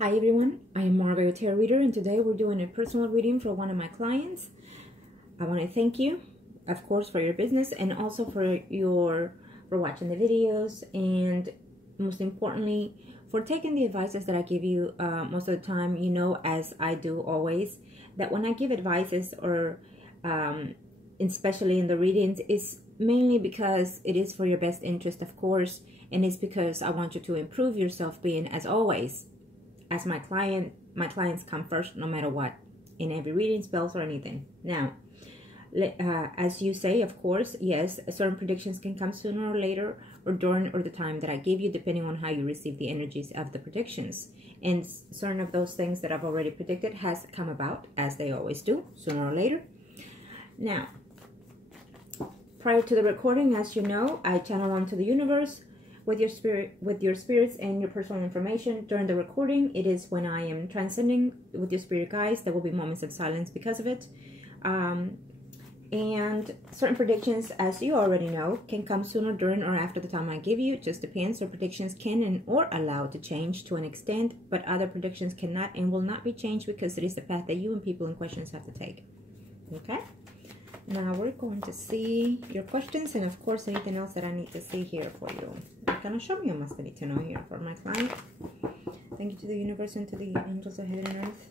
Hi everyone, I am Margourtarotreader, and today we're doing a personal reading for one of my clients. I want to thank you, of course, for your business and also for watching the videos, and most importantly, for taking the advices that I give you most of the time. You know, as I do always, that when I give advices or especially in the readings, it's mainly because it is for your best interest, of course, and it's because I want you to improve your self-being. As always, as my clients come first no matter what, in every reading, spells, or anything. Now, as you say, of course, yes, certain predictions can come sooner or later, or during or the time that I give you, depending on how you receive the energies of the predictions. And certain of those things that I've already predicted has come about, as they always do, sooner or later. Now, prior to the recording, as you know, I channel onto the universe with your spirits and your personal information. During the recording, it is when I am transcending with your spirit guides. There will be moments of silence because of it. And certain predictions, as you already know, can come sooner, during, or after the time I give you. It just depends. So predictions can and or allowed to change to an extent, but other predictions cannot and will not be changed because it is the path that you and people in questions have to take. Okay? Now we're going to see your questions and, of course, anything else that I need to see here for you. What kind of show me you must need to know here for my client? Thank you to the universe and to the angels of heaven and earth.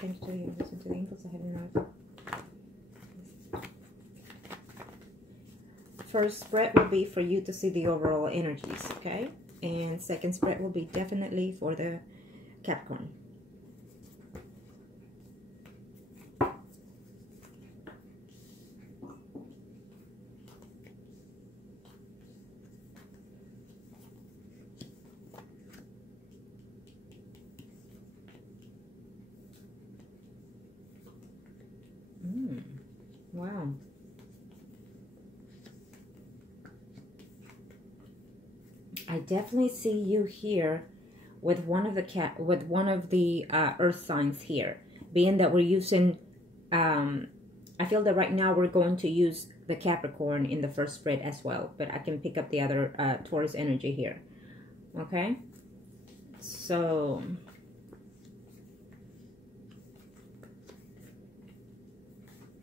Thank you to the universe and to the angels of heaven and earth. First spread will be for you to see the overall energies, okay? And second spread will be definitely for the Capricorn. Wow. I definitely see you here with one of the earth signs here, being that we're using I feel that right now we're going to use the Capricorn in the first spread as well, but I can pick up the other Taurus energy here. Okay, so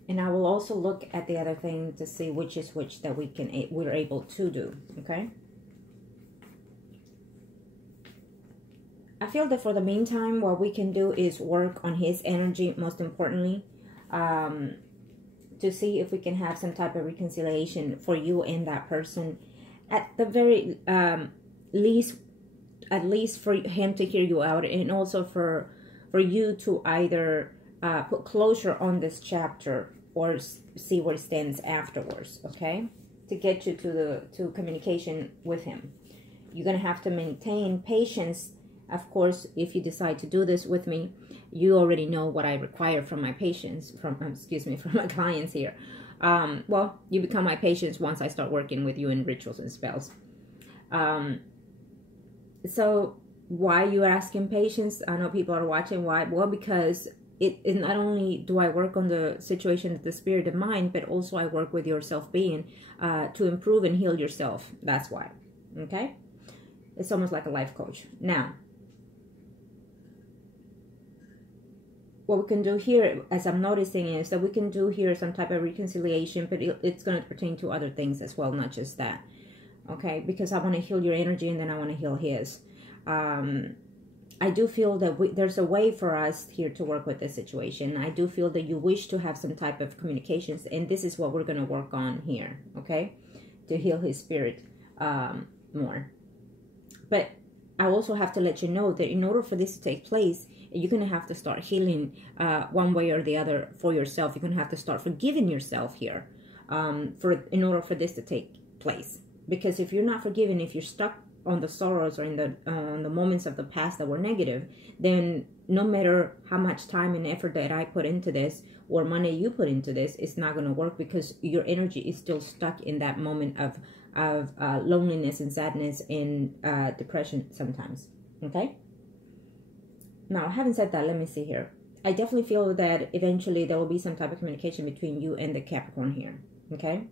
and I will also look at the other thing to see which is which that we're able to do. Okay, I feel that for the meantime, what we can do is work on his energy, most importantly, to see if we can have some type of reconciliation for you and that person. At the very least, at least for him to hear you out, and also for you to either put closure on this chapter or see where it stands afterwards. Okay, to get you to communication with him, you're gonna have to maintain patience. Of course, if you decide to do this with me, you already know what I require from my patients, from my clients here. Well, you become my patients once I start working with you in rituals and spells. So why you asking patience? I know people are watching. Why? Well, because it not only do I work on the situation of the spirit and mind, but also I work with your self-being to improve and heal yourself. That's why. Okay? It's almost like a life coach. Now, what we can do here, as I'm noticing, is that we can do here some type of reconciliation, but it's going to pertain to other things as well, not just that. Okay? Because I want to heal your energy and then I want to heal his. I do feel that there's a way for us here to work with this situation. I do feel that you wish to have some type of communications, and this is what we're going to work on here, okay? To heal his spirit more. But I also have to let you know that in order for this to take place, you're going to have to start healing one way or the other for yourself. You're going to have to start forgiving yourself here in order for this to take place. Because if you're not forgiven, if you're stuck on the sorrows or in the moments of the past that were negative, then no matter how much time and effort that I put into this or money you put into this, it's not going to work because your energy is still stuck in that moment of loneliness and sadness and depression sometimes. Okay? Now, having said that, let me see here. I definitely feel that eventually there will be some type of communication between you and the Capricorn here. Okay?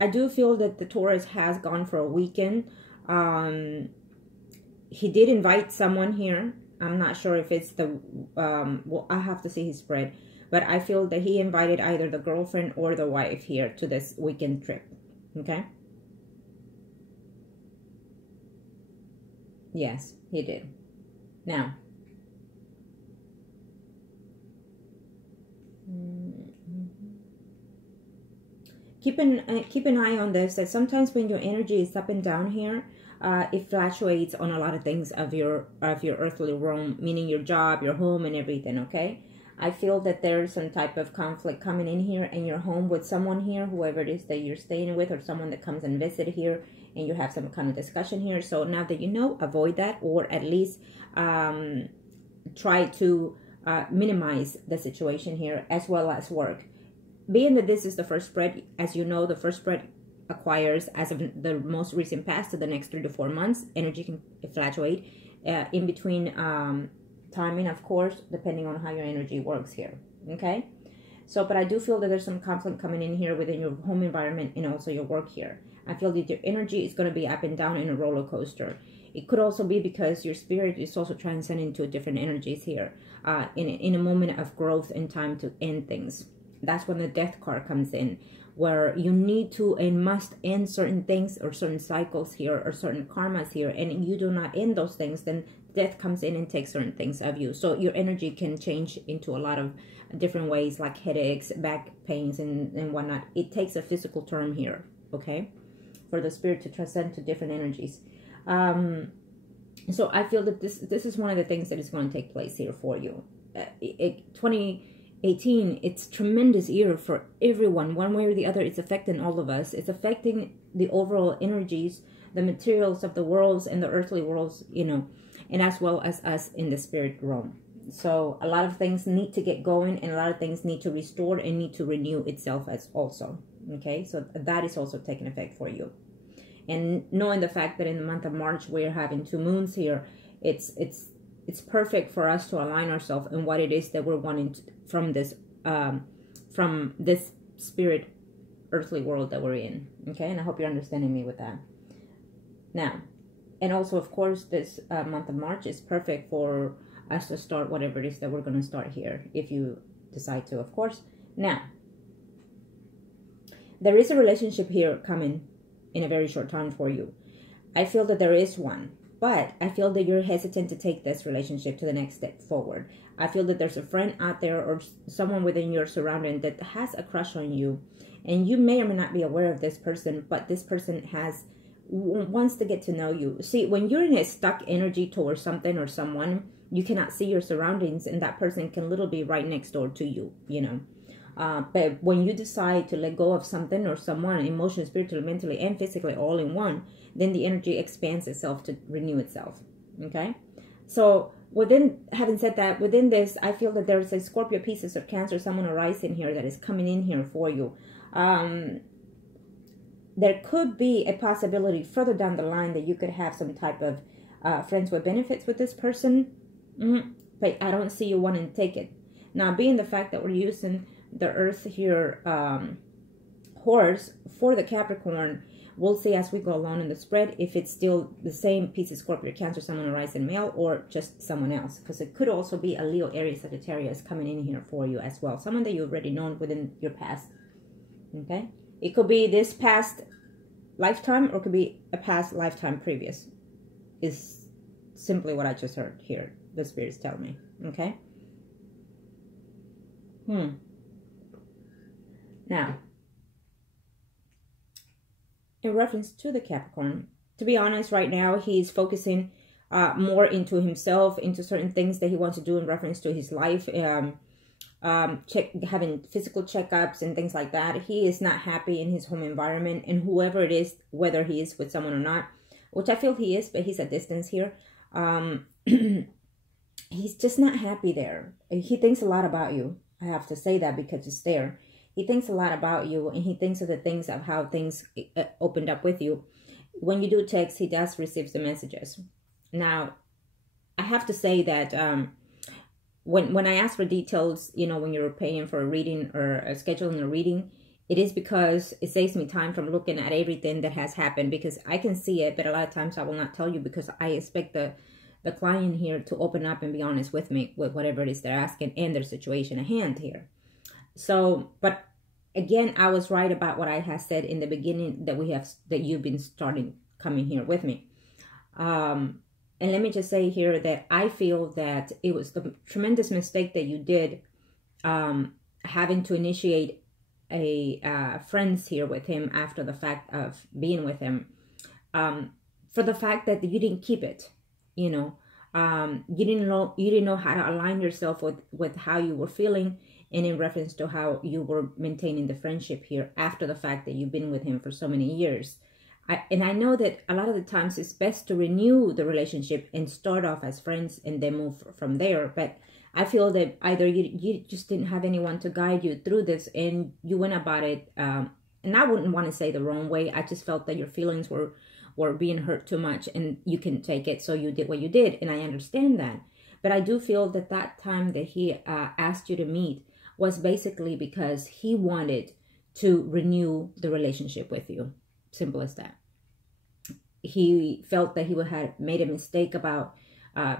I do feel that the Taurus has gone for a weekend. He did invite someone here. I'm not sure if it's the, well, I have to see his spread. But I feel that he invited either the girlfriend or the wife here to this weekend trip. Okay? Yes, he did. Now, keep an eye on this, that sometimes when your energy is up and down here, it fluctuates on a lot of things of your earthly realm, meaning your job, your home, and everything. Okay, I feel that there's some type of conflict coming in here in your home with someone here, whoever it is that you're staying with, or someone that comes and visit here, and you have some kind of discussion here. So now that you know, avoid that, or at least try to minimize the situation here, as well as work. Being that this is the first spread, as you know, the first spread acquires as of the most recent past to the next 3 to 4 months. Energy can fluctuate in between timing, of course, depending on how your energy works here. Okay, so but I do feel that there's some conflict coming in here within your home environment and also your work here. I feel that your energy is going to be up and down in a roller coaster. It could also be because your spirit is also transcending to different energies here in a moment of growth and time to end things. That's when the death card comes in, where you need to and must end certain things or certain cycles here or certain karmas here, and you do not end those things, then death comes in and takes certain things of you. So your energy can change into a lot of different ways, like headaches, back pains, and whatnot. It takes a physical term here, okay, for the spirit to transcend to different energies. So I feel that this is one of the things that is going to take place here for you. 2018, it's a tremendous year for everyone, one way or the other. It's affecting all of us. It's affecting the overall energies, the materials of the worlds and the earthly worlds, you know, and as well as us in the spirit realm. So a lot of things need to get going, and a lot of things need to restore and need to renew itself as also. Okay, so that is also taking effect for you. And knowing the fact that in the month of March we're having 2 moons here, it's perfect for us to align ourselves in what it is that we're wanting to, from this spirit earthly world that we're in. Okay, and I hope you're understanding me with that. Now, and also of course this month of March is perfect for us to start whatever it is that we're going to start here, if you decide to, of course. Now, there is a relationship here coming in a very short time for you. I feel that there is one, but I feel that you're hesitant to take this relationship to the next step forward. I feel that there's a friend out there or someone within your surrounding that has a crush on you, and you may or may not be aware of this person, but this person wants to get to know you. See, when you're in a stuck energy towards something or someone, you cannot see your surroundings, and that person can literally be right next door to you, you know. But when you decide to let go of something or someone, emotionally, spiritually, mentally, and physically, all in one, then the energy expands itself to renew itself. Okay? So, having said that, within this, I feel that there's a Scorpio, Pisces, or Cancer, someone arising here that is coming in here for you. There could be a possibility further down the line that you could have some type of friends with benefits with this person. But I don't see you wanting to take it. Now, being the fact that we're using the earth here, horse for the Capricorn, we'll see as we go along in the spread if it's still the same Pisces, Scorpio, Cancer, someone arising male, or just someone else, because it could also be a Leo, Aries, Sagittarius coming in here for you as well, someone that you've already known within your past. Okay, it could be this past lifetime, or it could be a past lifetime previous, is simply what I just heard here, the spirits tell me. Okay. Now, in reference to the Capricorn, to be honest, right now he's focusing more into himself, into certain things that he wants to do in reference to his life, having physical checkups and things like that. He is not happy in his home environment, and whoever it is, whether he is with someone or not, which I feel he is, but he's at distance here. He's just not happy there. He thinks a lot about you. I have to say that because it's there. He thinks a lot about you, and he thinks of the things of how things opened up with you. When you do text, he does receive the messages. Now, I have to say that when I ask for details, you know, when you're paying for a reading or scheduling a reading, it is because it saves me time from looking at everything that has happened, because I can see it, but a lot of times I will not tell you because I expect the client here to open up and be honest with me with whatever it is they're asking and their situation at hand here. So, but again, I was right about what I had said in the beginning, that you've been starting coming here with me. And let me just say here that I feel that it was the tremendous mistake that you did, having to initiate a friends here with him after the fact of being with him, for the fact that you didn't keep it. You know, you didn't know how to align yourself with how you were feeling, and in reference to how you were maintaining the friendship here after the fact that you've been with him for so many years. And I know that a lot of the times it's best to renew the relationship and start off as friends and then move from there. But I feel that either you just didn't have anyone to guide you through this, and you went about it, and I wouldn't want to say the wrong way. I just felt that your feelings were being hurt too much and you couldn't take it, so you did what you did, and I understand that. But I do feel that that time that he asked you to meet was basically because he wanted to renew the relationship with you. Simple as that. He felt that he had made a mistake about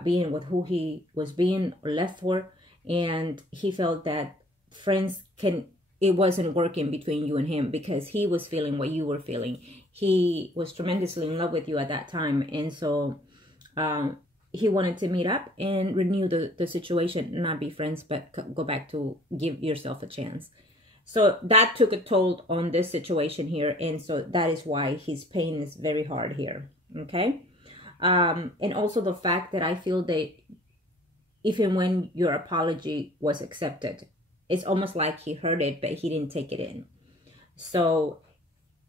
being with who he was being or left for, and he felt that it wasn't working between you and him because he was feeling what you were feeling. He was tremendously in love with you at that time, and so he wanted to meet up and renew the situation, not be friends, but go back to give yourself a chance. So that took a toll on this situation here, and so that is why his pain is very hard here, okay? And also the fact that I feel that even when your apology was accepted, it's almost like he heard it, but he didn't take it in. So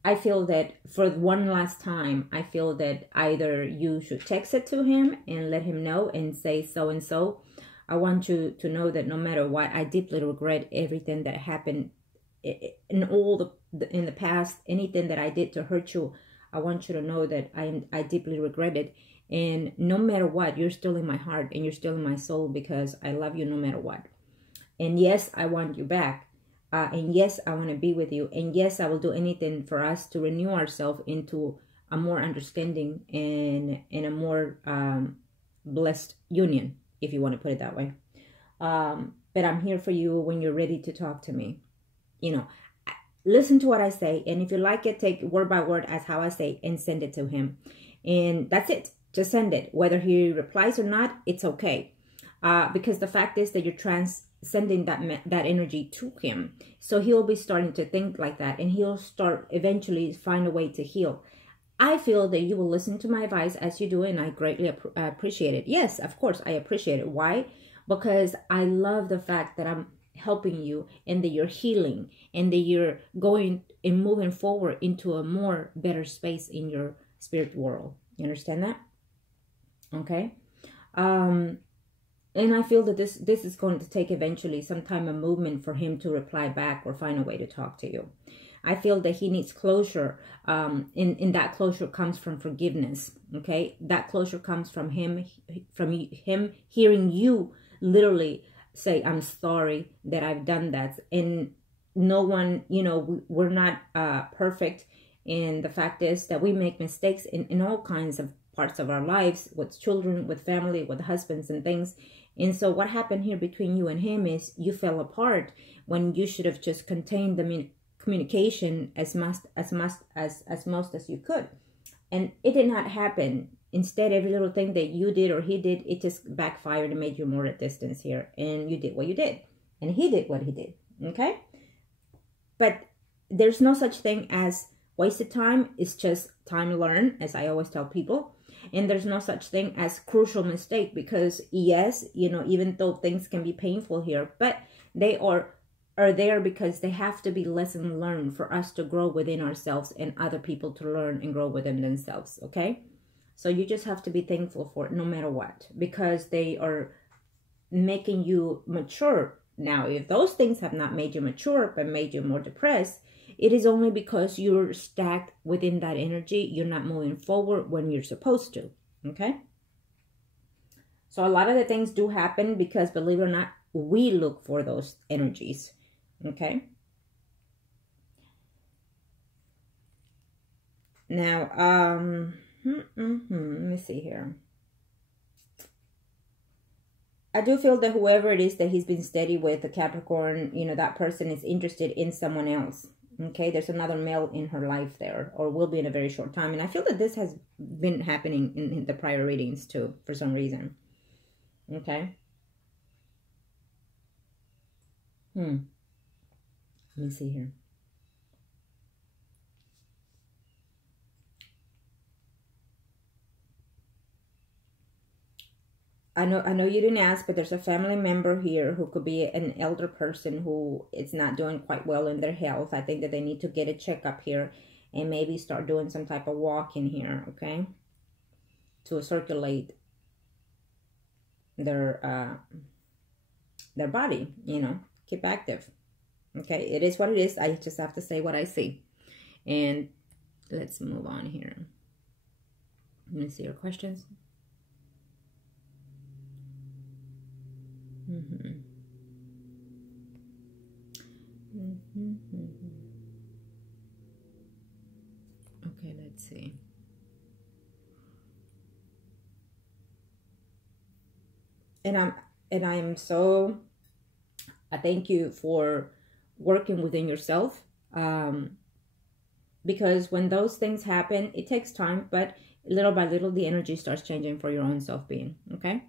I feel that for one last time, I feel that either you should text it to him and let him know and say, so-and-so, I want you to know that no matter what, I deeply regret everything that happened in the past, anything that I did to hurt you. I want you to know that I deeply regret it. And no matter what, you're still in my heart and you're still in my soul, because I love you no matter what. And yes, I want you back. And yes, I want to be with you. And yes, I will do anything for us to renew ourselves into a more understanding and a more blessed union, if you want to put it that way. But I'm here for you when you're ready to talk to me. You know, listen to what I say. And if you like it, take word by word as how I say and send it to him. And that's it. Just send it. Whether he replies or not, it's okay. Because the fact is that you're transcending that energy to him. So he'll be starting to think like that, and he'll start eventually find a way to heal. I feel that you will listen to my advice as you do, and I greatly appreciate it. Yes, of course, I appreciate it. Why? Because I love the fact that I'm helping you, and that you're healing, and that you're going and moving forward into a more better space in your spirit world. You understand that? Okay. And I feel that this is going to take eventually some time of movement for him to reply back or find a way to talk to you. I feel that he needs closure. And that closure comes from forgiveness. Okay. That closure comes from him hearing you literally say, I'm sorry that I've done that. And no one, you know, we're not perfect. And the fact is that we make mistakes in all kinds of parts of our lives, with children, with family, with husbands and things. And so what happened here between you and him is you fell apart when you should have just contained the communication as most as you could. And it did not happen. Instead, every little thing that you did or he did, it just backfired and made you more at distance here. And you did what you did. And he did what he did. Okay? But there's no such thing as wasted time. It's just time learned, as I always tell people. And there's no such thing as crucial mistake, because yes, you know, even though things can be painful here, but they are there because they have to be lesson learned for us to grow within ourselves and other people to learn and grow within themselves. Okay. So you just have to be thankful for it no matter what, because they are making you mature. Now, if those things have not made you mature, but made you more depressed, it is only because you're stacked within that energy. You're not moving forward when you're supposed to. Okay. So a lot of the things do happen because, believe it or not, we look for those energies. Okay. Now, let me see here. I do feel that whoever it is that he's been steady with, the Capricorn, you know, that person is interested in someone else. Okay, there's another male in her life there, or will be in a very short time. And I feel that this has been happening in the prior readings too, for some reason. Okay. Let me see here. I know you didn't ask, but there's a family member here who could be an elder person who is not doing quite well in their health. I think that they need to get a checkup here and maybe start doing some type of walk in here, okay? To circulate their body, you know, keep active. Okay, it is what it is. I just have to say what I see. And let's move on here. Let me see your questions. Okay, let's see. And I thank you for working within yourself, because when those things happen, it takes time, but little by little the energy starts changing for your own self-being. Okay,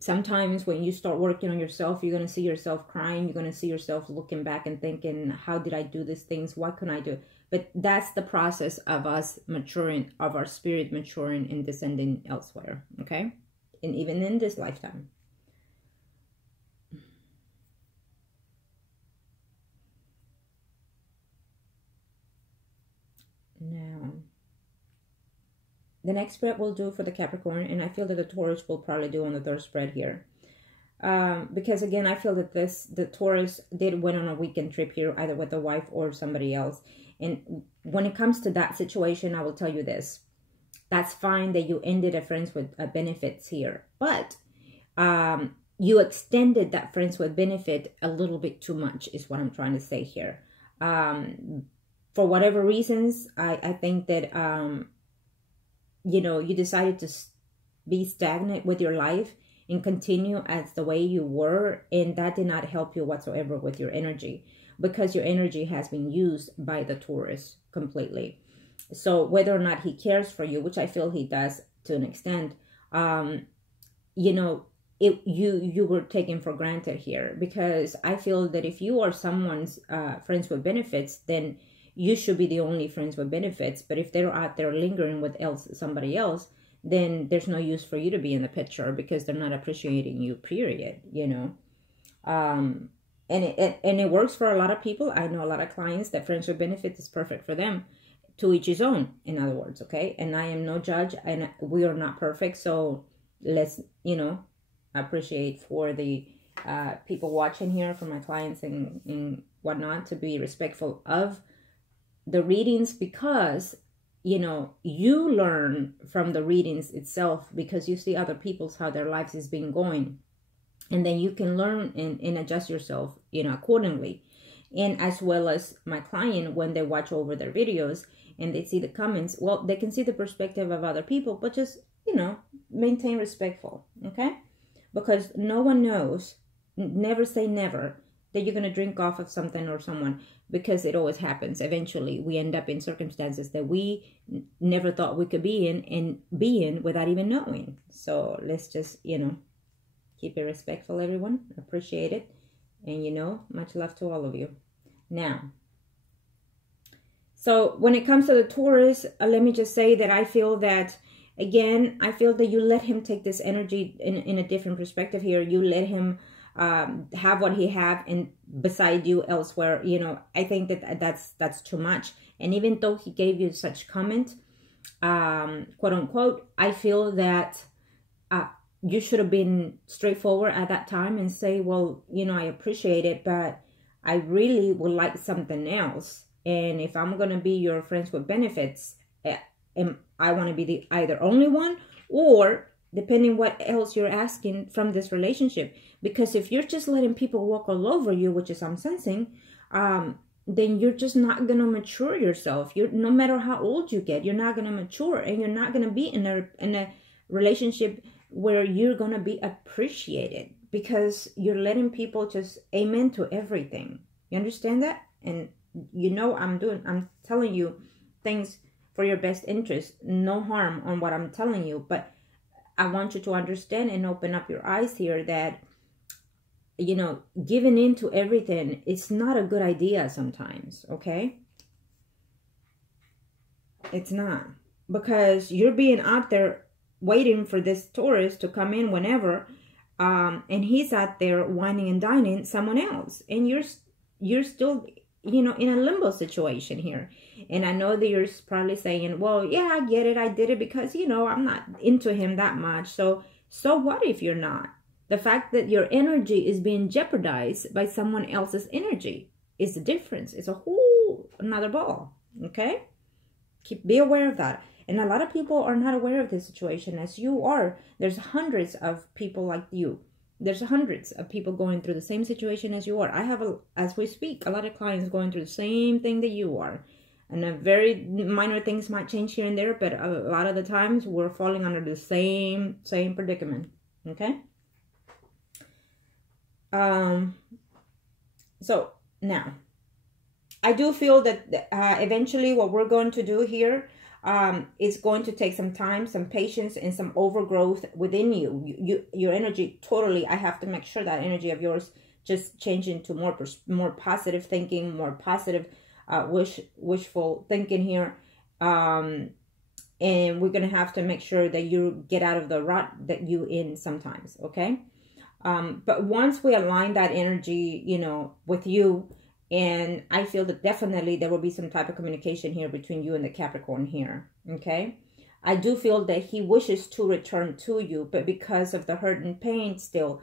sometimes when you start working on yourself, you're going to see yourself crying, you're going to see yourself looking back and thinking, how did I do these things, what can I do? But that's the process of us maturing, of our spirit maturing and descending elsewhere. Okay, and even in this lifetime. Now, the next spread we'll do for the Capricorn, and I feel that the Taurus will probably do on the third spread here. Because again, I feel that the Taurus did went on a weekend trip here, either with a wife or somebody else. And when it comes to that situation, I will tell you this. That's fine that you ended a friends with benefits here. But you extended that friends with benefit a little bit too much is what I'm trying to say here. For whatever reasons, I think that, you know, you decided to be stagnant with your life and continue as the way you were. And that did not help you whatsoever with your energy, because your energy has been used by the Taurus completely. So whether or not he cares for you, which I feel he does to an extent, you know, you were taken for granted here. Because I feel that if you are someone's friends with benefits, then you should be the only friends with benefits. But if they're out there lingering with somebody else, then there's no use for you to be in the picture, because they're not appreciating you, period, you know. And it works for a lot of people. I know a lot of clients that friends with benefits is perfect for them. To each his own, in other words, okay? And I am no judge, and we are not perfect. So let's, you know, appreciate for the people watching here, for my clients and whatnot, to be respectful of the readings, because, you know, you learn from the readings itself, because you see other people's, how their lives is being going. And then you can learn and adjust yourself, you know, accordingly. And as well as my client, when they watch over their videos and they see the comments, well, they can see the perspective of other people, but just, you know, maintain respectful, okay? Because no one knows, never say never, that you're going to drink off of something or someone, because it always happens. Eventually, we end up in circumstances that we never thought we could be in, and be in without even knowing. So let's just, you know, keep it respectful, everyone. Appreciate it. And, you know, much love to all of you. Now, so when it comes to the Taurus, let me just say that I feel that, again, I feel that you let him take this energy in a different perspective here. You let him have what he have and beside you elsewhere. You know, I think that that's too much. And even though he gave you such comment, quote unquote, I feel that you should have been straightforward at that time and say, well, you know, I appreciate it, but I really would like something else. And if I'm going to be your friends with benefits, and I want to be the either only one, or depending what else you're asking from this relationship. Because if you're just letting people walk all over you, which is I'm sensing, then you're just not going to mature yourself. No matter how old you get, you're not going to mature, and you're not going to be in a relationship where you're going to be appreciated, because you're letting people just amen to everything. You understand that? And you know, I'm telling you things for your best interest. No harm on what I'm telling you, but I want you to understand and open up your eyes here that, you know, giving in to everything, it's not a good idea sometimes, okay? It's not. Because you're being out there waiting for this Taurus to come in whenever, and he's out there whining and dining someone else, and you're still, you know, in a limbo situation here. And I know that you're probably saying, well, yeah, I get it, I did it because, you know, I'm not into him that much. So what if you're not? The fact that your energy is being jeopardized by someone else's energy is the difference. It's a whole another ball, okay? Be aware of that. And a lot of people are not aware of this situation as you are. There's hundreds of people like you. There's hundreds of people going through the same situation as you are. I have, as we speak, a lot of clients going through the same thing that you are. And very minor things might change here and there, but a lot of the times we're falling under the same predicament, okay? So now, I do feel that eventually what we're going to do here is going to take some time, some patience, and some overgrowth within you. Your energy, totally, I have to make sure that energy of yours just change into more positive thinking, more positive wishful thinking here. And we're going to have to make sure that you get out of the rut that you in sometimes, okay? But once we align that energy, you know, with you, and I feel that definitely there will be some type of communication here between you and the Capricorn here, okay? I do feel that he wishes to return to you, but because of the hurt and pain still,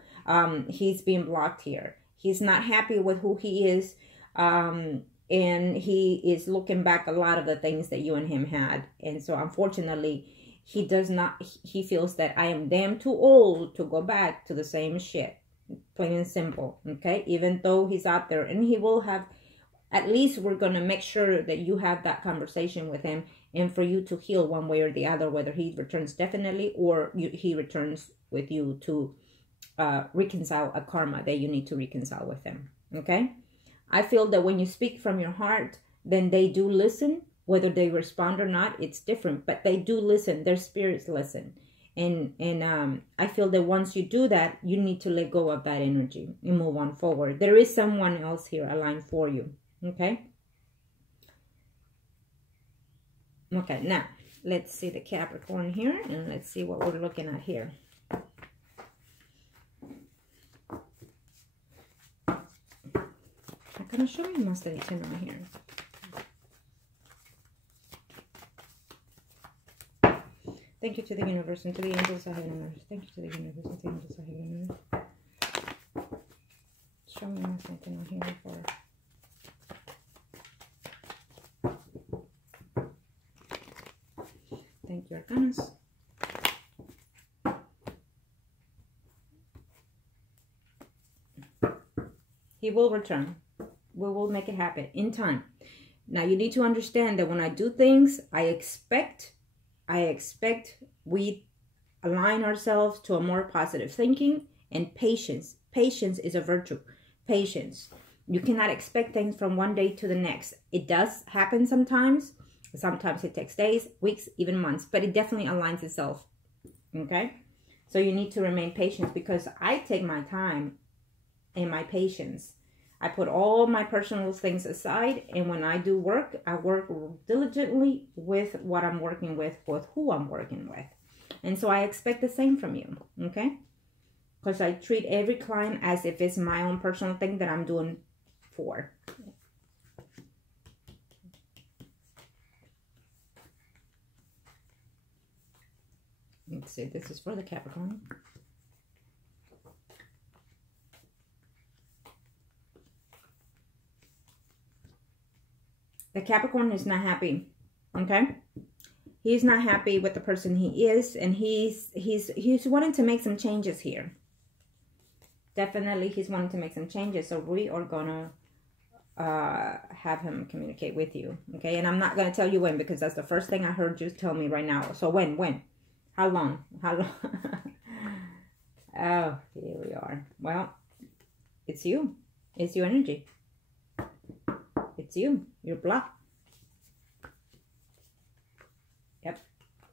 he's being blocked here. He's not happy with who he is, and he is looking back a lot of the things that you and him had. And so unfortunately, he feels that I am damn too old to go back to the same shit. Plain and simple, okay? Even though he's out there, and he will have, at least we're going to make sure that you have that conversation with him, and for you to heal one way or the other, whether he returns definitely or he returns with you to reconcile a karma that you need to reconcile with him, okay? I feel that when you speak from your heart, then they do listen. Whether they respond or not, it's different, but they do listen. Their spirits listen. And I feel that once you do that, you need to let go of that energy and move on forward. There is someone else here aligned for you, okay? Okay, now, let's see the Capricorn here, and let's see what we're looking at here. I'm going to show you más tradicional here. Thank you to the universe and to the angels of heaven. Thank you to the universe and to the angels of heaven. Show me más tradicional here for... Thank you, Arcanas. He will return. We will make it happen in time. Now, you need to understand that when I do things, I expect we align ourselves to a more positive thinking and patience. Patience is a virtue. Patience. You cannot expect things from one day to the next. It does happen sometimes. Sometimes it takes days, weeks, even months, but it definitely aligns itself. Okay? So you need to remain patient, because I take my time and my patience. I put all my personal things aside, and when I do work, I work diligently with what I'm working with who I'm working with. And so I expect the same from you, okay? Because I treat every client as if it's my own personal thing that I'm doing for. Let's see, this is for the Capricorn. The Capricorn is not happy, okay? He's not happy with the person he is, and he's wanting to make some changes here. Definitely, he's wanting to make some changes. So we are gonna have him communicate with you. Okay, and I'm not going to tell you when, because that's the first thing I heard you tell me right now. So when? How long? Oh, here we are. Well, it's you. It's your energy. It's you. You're blocked.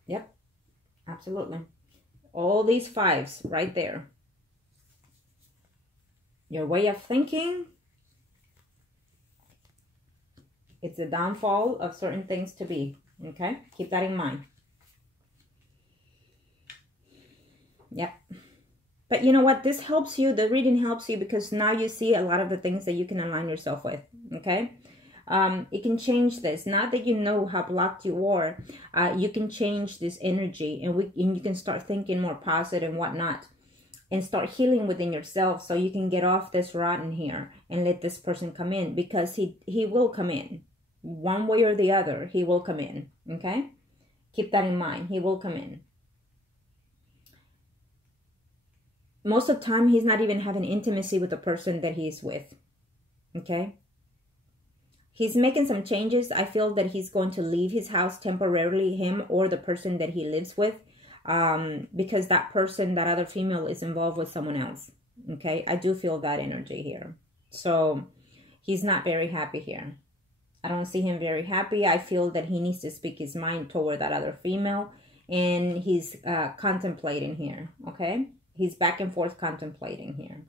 Yep. Absolutely. All these fives right there. Your way of thinking. It's the downfall of certain things to be. Okay? Keep that in mind. Yep. But you know what? This helps you. The reading helps you because now you see a lot of the things that you can align yourself with. Okay? It can change this. Not that you know how blocked you are. You can change this energy, and you can start thinking more positive and whatnot, and start healing within yourself, so you can get off this rotten here and let this person come in, because he will come in one way or the other. He will come in. Okay, keep that in mind. He will come in. Most of the time, he's not even having intimacy with the person that he's with. Okay. He's making some changes. I feel that he's going to leave his house temporarily, him or the person that he lives with, because that person, that other female, is involved with someone else. Okay, I do feel that energy here. So he's not very happy here. I don't see him very happy. I feel that he needs to speak his mind toward that other female, and he's contemplating here. Okay, he's back and forth contemplating here.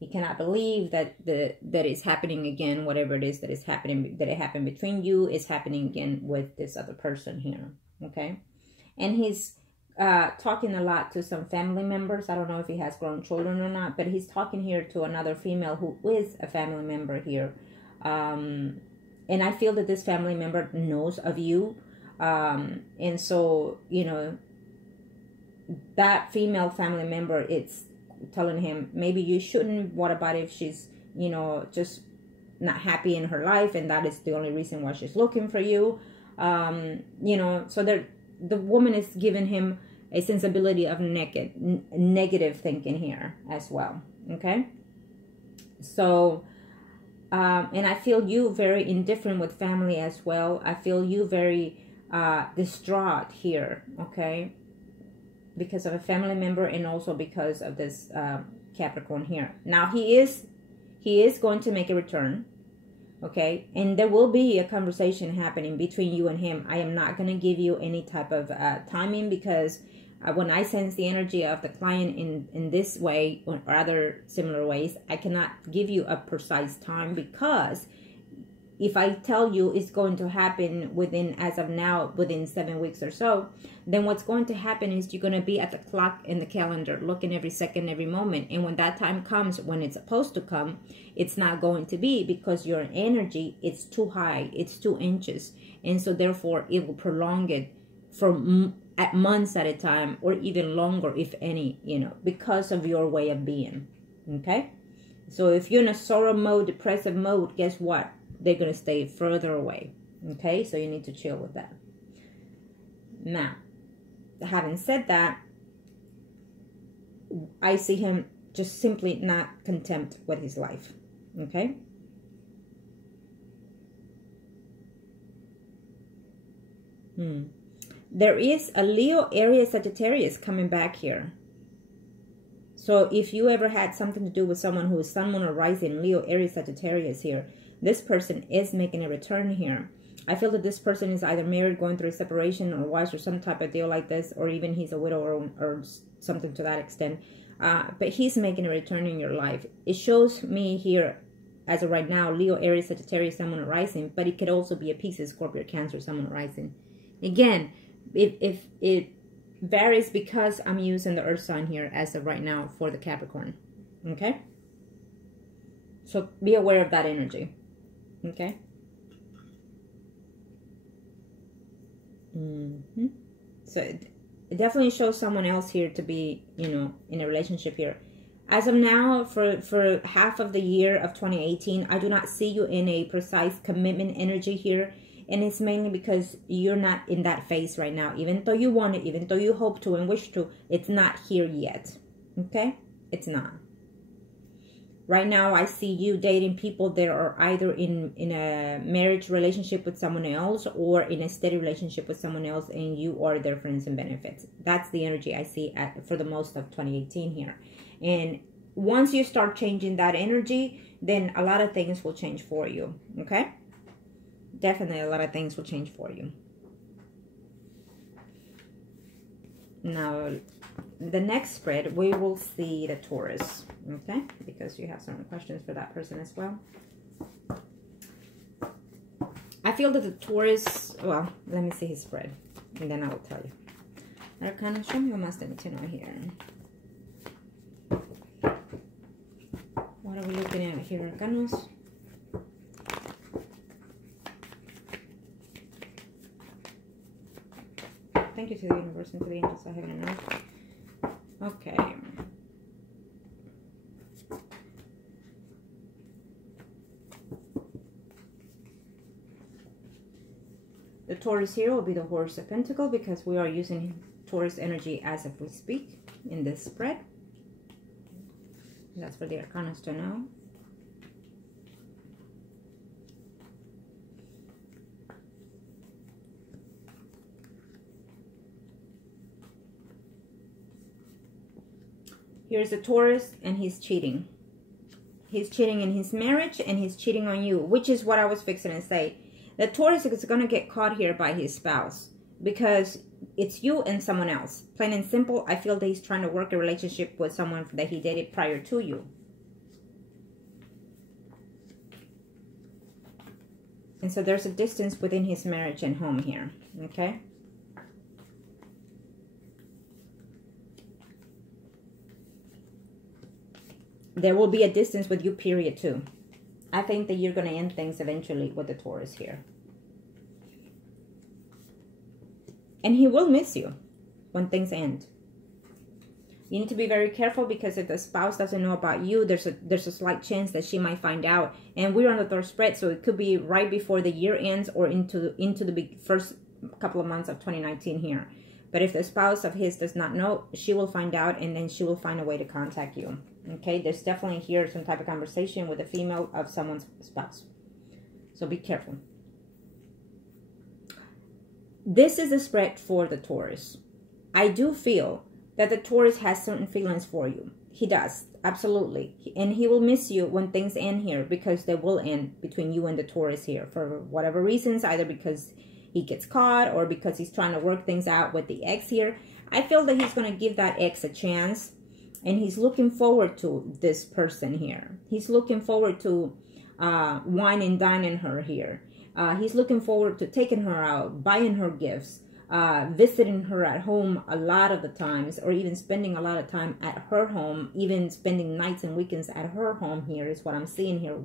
He cannot believe that that is happening again. Whatever it is that is happening, that it happened between you, is happening again with this other person here. Okay, and he's talking a lot to some family members. I don't know if he has grown children or not, but he's talking here to another female who is a family member here. And I feel that this family member knows of you. And so, you know, that female family member, it's telling him, maybe you shouldn't. What about if she's, you know, just not happy in her life, and that is the only reason why she's looking for you? You know, so the woman is giving him a sensibility of negative thinking here as well. Okay, so and I feel you very indifferent with family as well. I feel you very distraught here. Okay, because of a family member, and also because of this Capricorn here. Now he is going to make a return. Okay, and there will be a conversation happening between you and him. I am not going to give you any type of timing, because when I sense the energy of the client in this way or other similar ways, I cannot give you a precise time, because if I tell you it's going to happen within, as of now, within 7 weeks or so, then what's going to happen is you're going to be at the clock in the calendar, looking every second, every moment. And when that time comes, when it's supposed to come, it's not going to be, because your energy, it's too high, it's 2 inches. And so therefore, it will prolong it for at months at a time, or even longer, if any, you know, because of your way of being. Okay? So if you're in a sorrow mode, depressive mode, guess what? They're going to stay further away. Okay, so you need to chill with that. Now, having said that, I see him just simply not content with his life. Okay? There is a Leo, Aries, Sagittarius coming back here. So if you ever had something to do with someone who is Sun, Moon, or Rising, Leo, Aries, Sagittarius here, this person is making a return here. I feel that this person is either married, going through a separation, or wives, or some type of deal like this, or even he's a widow, or something to that extent. But he's making a return in your life. It shows me here, as of right now, Leo, Aries, Sagittarius, Sun, Moon, or Rising, but it could also be a Pisces, Scorpio, Cancer, Sun, Moon, or Rising. Again, if it varies, because I'm using the Earth sign here as of right now for the Capricorn. Okay? So be aware of that energy. Okay? So it definitely shows someone else here to be, you know, in a relationship here. As of now, for half of the year of 2018, I do not see you in a precise commitment energy here. And it's mainly because you're not in that phase right now. Even though you want it, even though you hope to and wish to, it's not here yet. Okay? It's not. Right now, I see you dating people that are either in a marriage relationship with someone else or in a steady relationship with someone else, and you are their friends and benefits. That's the energy I see for the most of 2018 here. And once you start changing that energy, then a lot of things will change for you, okay? Definitely a lot of things will change for you. Now, the next spread, we will see the Taurus, okay? Because you have some questions for that person as well. I feel that the Taurus, well, let me see his spread, and then I will tell you. Arcana, show me what must I need to know here. What are we looking at here, Arcanos? Thank you to the universe and to the angels I have in earth. Okay. The Taurus here will be the Horse of Pentacles because we are using Taurus energy as if we speak in this spread. That's for the Arcanas to know. Here's a Taurus, and he's cheating. He's cheating in his marriage, and he's cheating on you, which is what I was fixing to say. The Taurus is going to get caught here by his spouse because it's you and someone else. Plain and simple, I feel that he's trying to work a relationship with someone that he dated prior to you. And so there's a distance within his marriage and home here, okay? There will be a distance with you, period, too. I think that you're going to end things eventually with the Taurus here. And he will miss you when things end. You need to be very careful because if the spouse doesn't know about you, there's a slight chance that she might find out. And we're on the third spread, so it could be right before the year ends or into the first couple of months of 2019 here. But if the spouse of his does not know, she will find out, and then she will find a way to contact you. Okay, there's definitely here some type of conversation with a female of someone's spouse. So be careful. This is a spread for the Taurus. I do feel that the Taurus has certain feelings for you. He does, absolutely. And he will miss you when things end here, because they will end between you and the Taurus here for whatever reasons, either because he gets caught or because he's trying to work things out with the ex here. I feel that he's going to give that ex a chance. And he's looking forward to this person here. He's looking forward to wine and dining her here. He's looking forward to taking her out, buying her gifts, visiting her at home a lot of the times, or even spending a lot of time at her home, even spending nights and weekends at her home here is what I'm seeing here.